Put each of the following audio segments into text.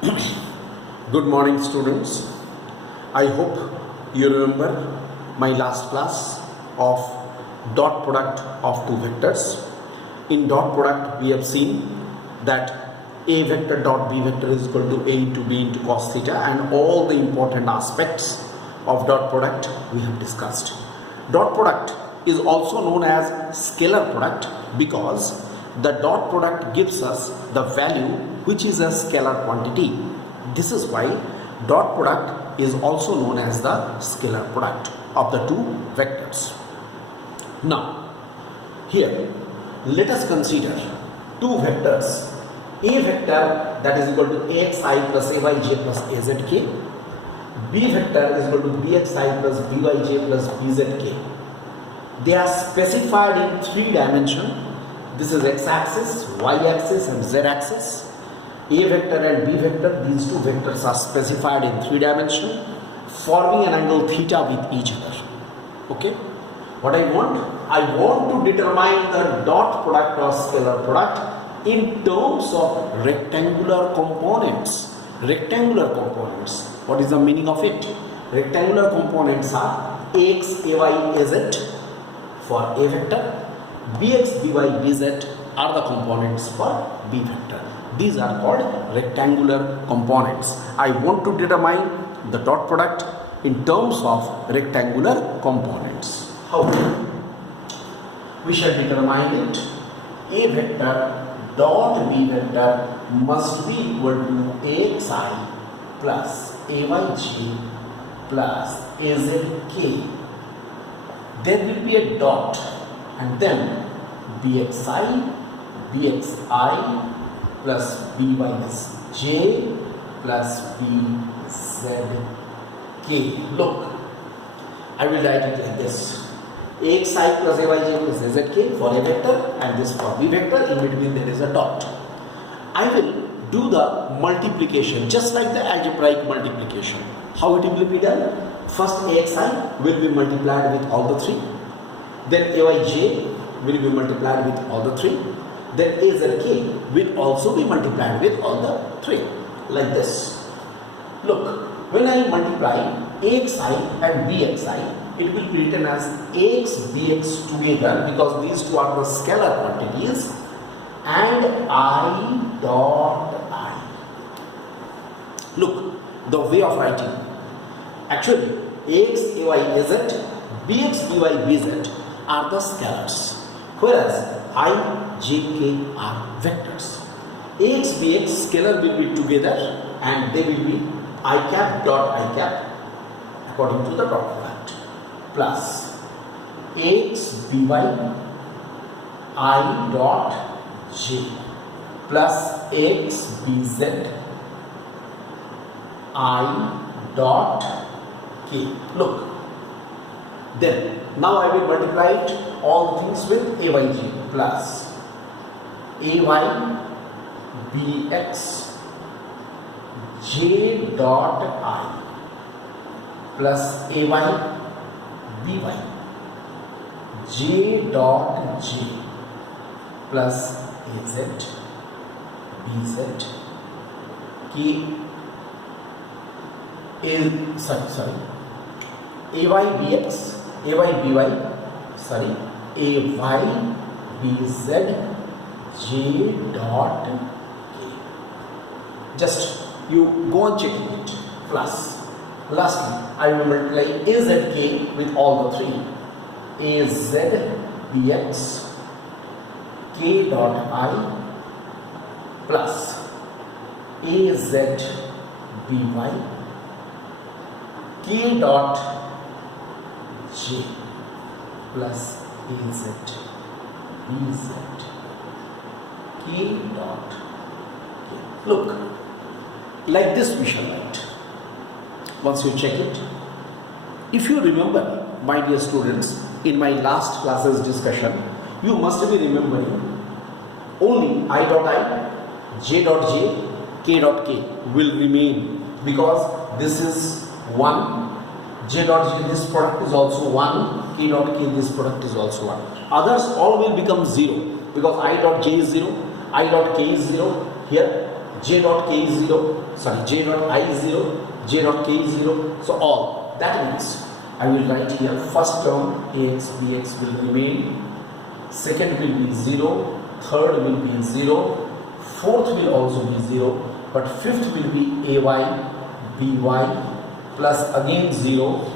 Good morning, students. I hope you remember my last class of dot product of two vectors. In dot product, we have seen that a vector dot b vector is equal to a into b into cos theta, and all the important aspects of dot product we have discussed. Dot product is also known as scalar product because the dot product gives us the value which is a scalar quantity. This is why dot product is also known as the scalar product of the two vectors. Now, here let us consider two vectors. A vector that is equal to axi plus ayj plus azk. B vector is equal to bxi plus byj plus bzk. They are specified in three dimensions. This is x-axis, y-axis and z-axis. A vector and b vector, these two vectors are specified in three dimensions, forming an angle theta with each other. Okay? What I want to determine the dot product or scalar product in terms of rectangular components. Rectangular components. What is the meaning of it? Rectangular components are ax, ay, az for a vector. Bx, by, bz are the components for b vector. These are called rectangular components. I want to determine the dot product in terms of rectangular components. How? We shall determine it. A vector dot b vector must be equal to axi plus ayj plus azk. There will be a dot and then bxi plus byj plus bzk. Look, I will write it like this: axi plus ayj plus azk for a vector, and this for b vector. In between there is a dot. I will do the multiplication just like the algebraic multiplication. How it will be done? First axi will be multiplied with all the three. Then ayj will be multiplied with all the three. Then azk will also be multiplied with all the three. Like this. Look, when I multiply axi and bxi, it will be written as ax bx together because these two are the scalar quantities, and I dot I. Look, the way of writing. Actually, ax, ay, az, bx, by, bz are the scalars, whereas I, j, k are vectors. Ax, bx scalar will be together and they will be I cap dot I cap according to the dot product plus ax, by, I dot j plus x, bz, I dot k. Look, then now I will multiply it all things with ayj plus ay bx j dot I plus ay by j dot j plus az bz k is sorry ay bx ay by ay bz j dot k. Just you go on checking it. Plus, lastly, I will multiply azk with all the three. Az bx k dot I plus az by k dot j plus az bz k dot k. Look, like this we shall write. Once you check it, if you remember, my dear students, in my last classes discussion, you must be remembering only I dot I, j dot j, k dot k will remain because this is 1, j dot j, this product is also 1, k dot k, this product is also 1. Others all will become 0 because I dot j is 0, I dot k is 0, here j dot k is 0, sorry, j dot I is 0, j dot k is 0. So all. That means I will write here first term ax bx will remain, second will be 0, third will be 0, fourth will also be 0, but fifth will be ay by plus again 0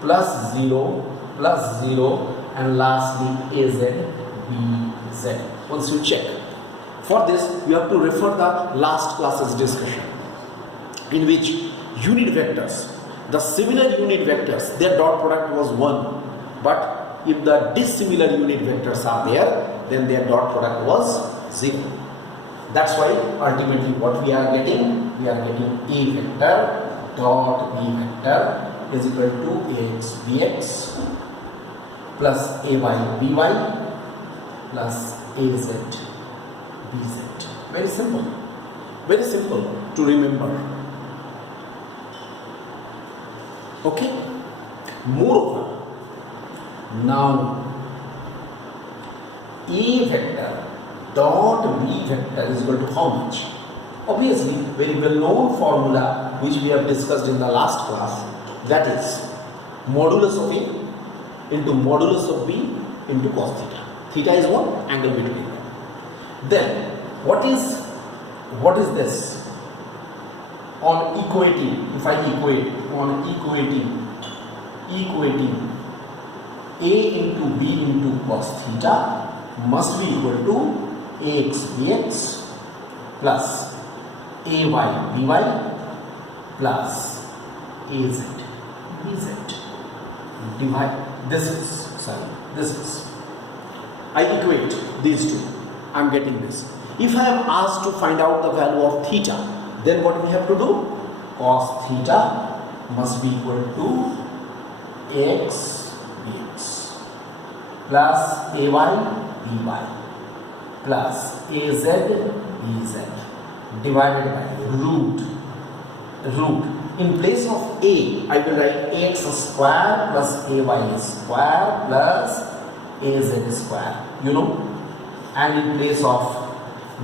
plus 0 plus 0 and lastly az bz. Once you check. For this you have to refer the last class's discussion in which unit vectors, the similar unit vectors, their dot product was 1, but if the dissimilar unit vectors are there, then their dot product was 0. That's why ultimately what we are getting a vector dot b vector is equal to ax bx plus ay by plus az bz. Very simple to remember. Okay. Moreover, now a vector dot b vector is equal to how much? Obviously, very well known formula which we have discussed in the last class, that is modulus of a into modulus of b into cos theta. Theta is what? Angle between them. Then what is this? On equating, if I equate on equating a into b into cos theta must be equal to ax bx plus ay by plus az bz. Divide. This is. I equate these two. I am getting this. If I am asked to find out the value of theta, then what we have to do? Cos theta must be equal to x bx plus ay by plus az bz divided by root. In place of a, I will write x square plus ay square plus az square, and in place of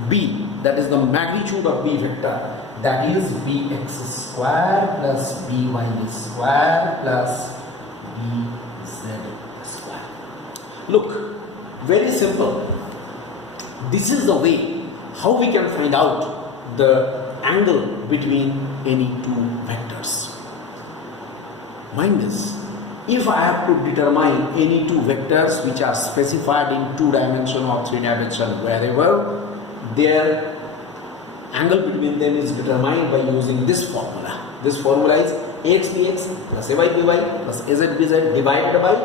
b, that is the magnitude of b vector, that is bx square plus by square plus bz square. Look, very simple. This is the way how we can find out the angle between any two vectors. Mind this, if I have to determine any two vectors which are specified in 2 dimension or 3 dimension, wherever, their angle between them is determined by using this formula. This formula is ax bx plus ay by plus az bz divided by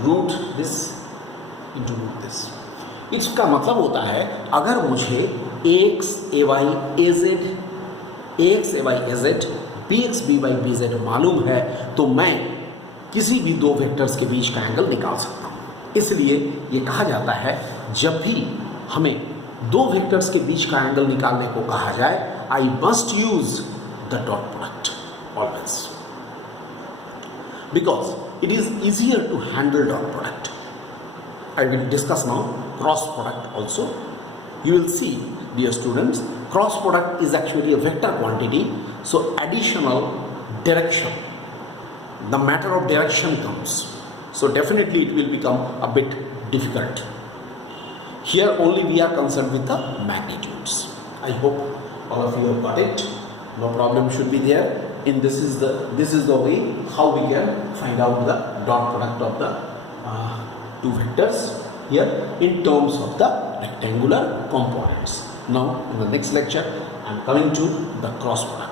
root this into root this. इसका मतलब होता है, अगर मुझे ax ay az ax ay az bx by bz मालूम है, तो मैं किसी भी दो वेक्टर्स के बीच का एंगल निकाल सकता हूँ. इसलिए ये कहा जाता है, जब भी हमें दो वेक्टर्स के बीच का एंगल निकालने को कहा जाए, I must use the dot product always, because it is easier to handle dot product. I will discuss now cross product also. You will see, dear students, cross product is actually a vector quantity, so additional direction, the matter of direction comes, so definitely it will become a bit difficult. Here only we are concerned with the magnitudes. I hope all of you have got it. No problem should be there. In this is the way how we can find out the dot product of the two vectors here in terms of the rectangular components. Now in the next lecture I am coming to the cross product.